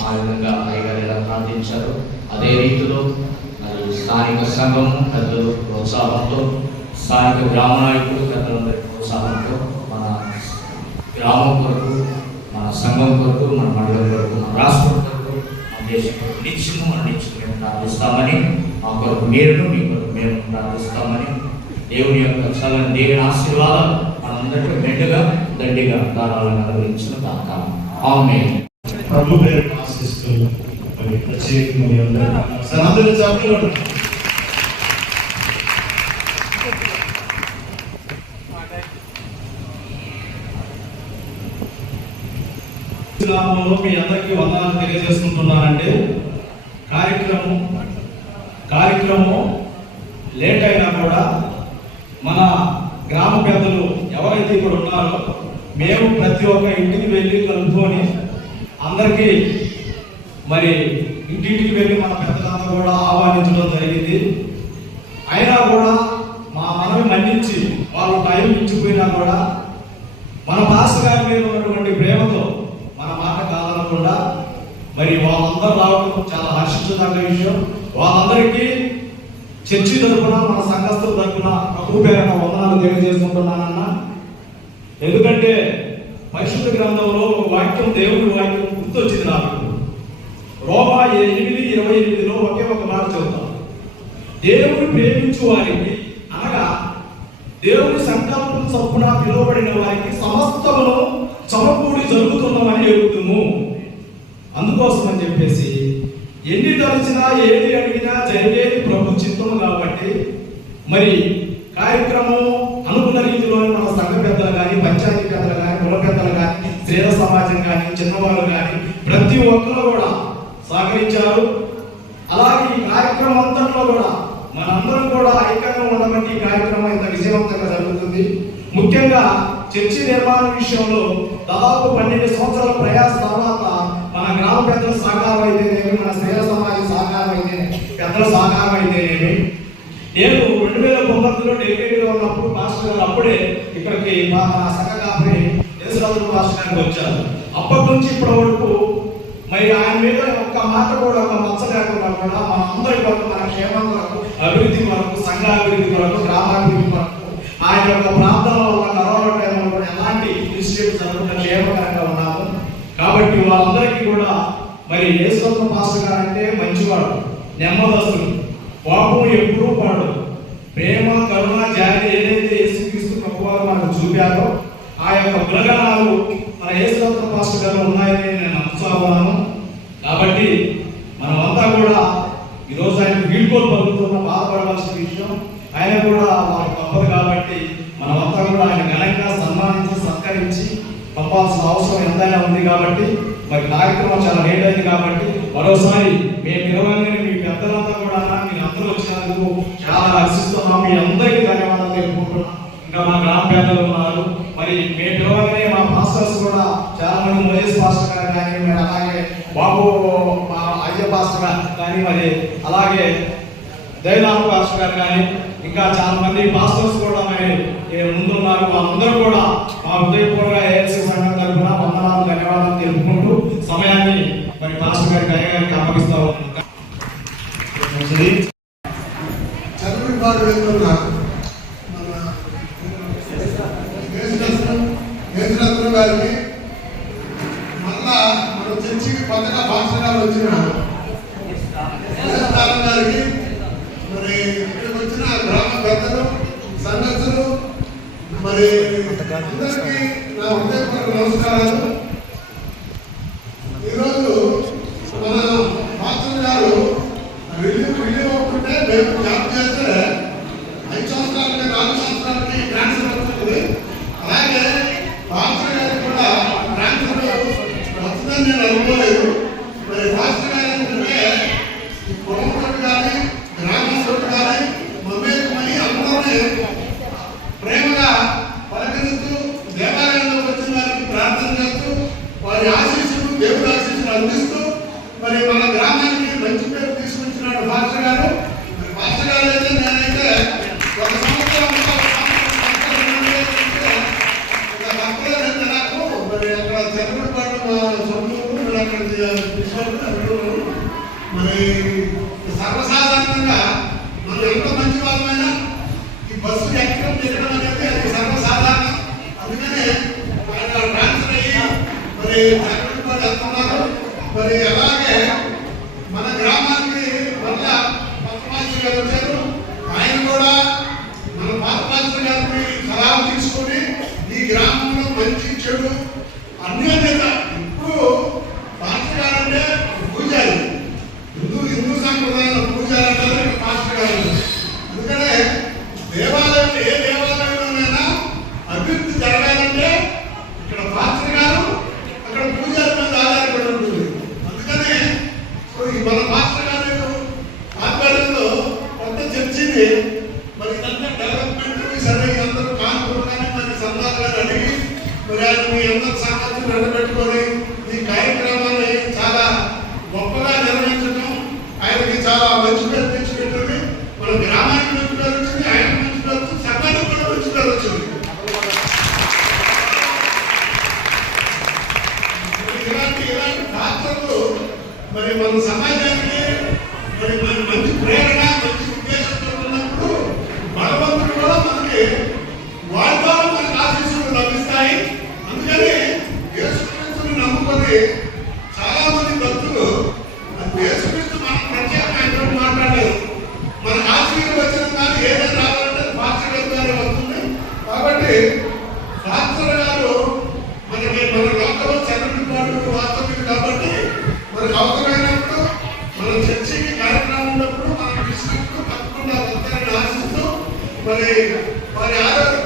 ఆ విధంగా అయ్యగారు ఎలా ప్రార్థించారో అదే రీతిలో మరి స్థానిక సంఘము పెద్దలు ప్రోత్సాహంతో స్థానిక గ్రామ నాయకులు పెద్దలందరి ప్రోత్సాహంతో మన గ్రామం కొరకు మన సంఘం కొరకు మన మండలం కొరకు మన రాష్ట్రం కొరకు మన దేశం కొరకు నిత్యము మన నిత్యం మేము ప్రార్థిస్తామని మా కొరకు మీరు మీ కొరకు మేము ప్రార్థిస్తామని దేవుని యొక్క చల్లని దేవుని ఆశీర్వాదాలు మనందరికీ మెండుగా దండిగా దారాలను అనుభవించిన కాక ఆమె ప్రభు పేరు ఆశిస్తూ మరి ప్రత్యేకంగా మీ అందరికీ సార్ అందరూ చాపలు మీ అందరికీ వందనాలు తెలియజేసుకుంటున్నానండి. కార్యక్రమం కార్యక్రమం లేట్ అయినా కూడా మన గ్రామ పెద్దలు ఎవరైతే ఇక్కడ ఉన్నారో మేము ప్రతి ఒక్క ఇంటికి వెళ్ళి కలుపుకొని అందరికీ మరి ఇంటింటికి వెళ్ళి మన పెద్దలంతా కూడా ఆహ్వానించడం జరిగింది. అయినా కూడా మా మనవి మన్నించి వాళ్ళు టైం ఇచ్చిపోయినా కూడా మన భాష గారి మీద ఉన్నటువంటి ప్రేమతో మన మాట కాదనకుండా మరి వాళ్ళందరూ రావడం చాలా హర్షించదగ్గ విషయం. వాళ్ళందరికీ చర్చి తరపున మన సంఘస్థుల తరపున ప్రభు పేరున వందనాలు తెలియజేసుకుంటున్నానన్న. ఎందుకంటే పరిశుద్ధ గ్రంథంలో ఒక వాక్యం దేవుడి వాక్యం గుర్తొచ్చింది నాకు. రోమా ఎనిమిది ఇరవై ఎనిమిదిలో ఒకే ఒక మాట చెబుతాం. దేవుడు ప్రేమించు వారికి అనగా దేవుని సంకల్పం చొప్పున పిలువబడిన వారికి సమస్తమును చమకూడి జరుగుతున్నామని ఎరుగుతుము అందుకోసం అని చెప్పేసి ఎన్ని తలచినా ఏది అడిగినా జరిగేది ప్రభు చిత్తము కాబట్టి మరి కార్యక్రమం అనుకున్న రీతిలోనే మన సంఘ పెద్దలు కానీ పంచాయతీ పెద్దలు కానీ కుల పెద్దలు కానీ స్త్రీల సమాజం కానీ చిన్నవాళ్ళు కానీ ప్రతి ఒక్కరు కూడా సహకరించారు. అలాగే ఈ కార్యక్రమం అంతట్లో కూడా మనందరం కూడా ఐక్యంగా ఉండబట్టి ఈ కార్యక్రమం ఇంత విజయవంతంగా జరుగుతుంది. ముఖ్యంగా చర్చి నిర్మాణ విషయంలో దాదాపు పన్నెండు సంవత్సరాల ప్రయాస తర్వాత మన గ్రామ పెద్దల సహకారం అయితేనేమి మన స్త్రీల సమాజం సహకారం అయితేనేమి పెద్దల సహకారం అయితేనేమి. నేను రెండు వేల తొమ్మిదిలో డెలిగేట్గా ఉన్నప్పుడు మాస్టర్ గారు అప్పుడే ఇక్కడికి మా సంఘ కాపరి దేశరాజు మాస్టర్ గారికి వచ్చారు. అప్పటి నుంచి ఇప్పటి వరకు మరి ఆయన మీద ఒక్క మాట కూడా ఒక మచ్చ లేకుండా కూడా మన అందరి కొరకు మన క్షేమం కొరకు అభివృద్ధి కొరకు సంఘ అభివృద్ధి కొరకు గ్రామాభివృద్ధి కొరకు ఆయన యొక్క ప్రాంతంలో ఉన్న కరోనా టైంలో కూడా ఎలాంటి ఇన్స్టిట్యూట్ జరగకుండా క్షేమకరంగా ఉన్నాము. కాబట్టి వాళ్ళందరికీ కూడా మరి యేసుత్వ పాస్టర్ గారు అంటే మంచివాడు నెమ్మదస్తుడు. పాపం ఎప్పుడూ పాడు ప్రేమ కరుణ జాతి ఏదైతే యేసుక్రీస్తు ప్రభువారు మనకు చూపారో ఆ యొక్క గుణగణాలు మన యేసురత్న పాస్టర్ గారు ఉన్నాయని నేను నమ్ముతున్నాను కాబట్టి మనమంతా కూడా ఈరోజు ఆయన వీడ్కోలు పలుకుతున్న బాధపడవలసిన విషయం ఆయన కూడా వారికి తప్పదు కాబట్టి మనమంతా కూడా ఆయన ఘనంగా సన్మానించి సత్కరించి పంపాల్సిన అవసరం ఎంతైనా ఉంది కాబట్టి మరి కార్యక్రమం చాలా లేట్ అయింది కాబట్టి మరోసారి మేము పిలవగానే మీ పెద్దలంతా కూడా మీరు అందరూ వచ్చినందుకు చాలా హర్షిస్తున్నాం మీ అందరికీ ధన్యవాదాలు తెలుపుకుంటున్నాం. ఇంకా మా గ్రామ పెద్దలు ఉన్నారు మరి మేము పిలవగానే మా పాస్టర్స్ కూడా చాలా మంది పాస్టర్ గారు కానీ మరి అలాగే బాబు మా అయ్య పాస్టర్ గారు కానీ మరి అలాగే దయనాథ్ పాస్టర్ గారు కానీ ఇంకా చాలా మంది పాస్టర్స్ కూడా మరి ముందున్నారు వాళ్ళందరూ కూడా మా హృదయపూర్వక ఏఎస్సీ సంఘం తరఫున వందనాలు ధన్యవాదాలు తెలుపుకుంటూ సమయాన్ని మరి పాస్టర్ గారికి అయ్య అప్పగిస్తా ఉన్నాం చదువు వారు వెళ్తున్నారు. చర్చికి కొత్తగా భాషగా వచ్చిన యేసుదానం గారికి మరి ఇక్కడికి వచ్చిన గ్రామ పెద్దలు సన్నద్ధులు మరి అందరికీ నా హృదయపూర్వక నమస్కారాలు. ఈరోజు మన బాక్సర్ గారు రిలీవ్ రిలీవ్ అవుతుంటే మేము జాబ్ చేస్తే ఐదు సంవత్సరాలకి నాలుగు సంవత్సరాలకి ట్రాన్స్ఫర్ వస్తుంది. అలాగే బాక్సర్ గారికి కూడా ట్రాన్స్ఫర్ వస్తుందని నేను అనుకోలేదు తెలుగు పాటలు సొమ్ము మరి సర్వసాధారణంగా మనం ఎంత మంచి ఈ బస్సు ఎక్కడ తిరగడం అనేది అది సర్వసాధారణం. అందుకనే మరి తెలుగు మరి మీ అందరి సమాజం నిలబెట్టుకొని మరి వారి ఆరాధన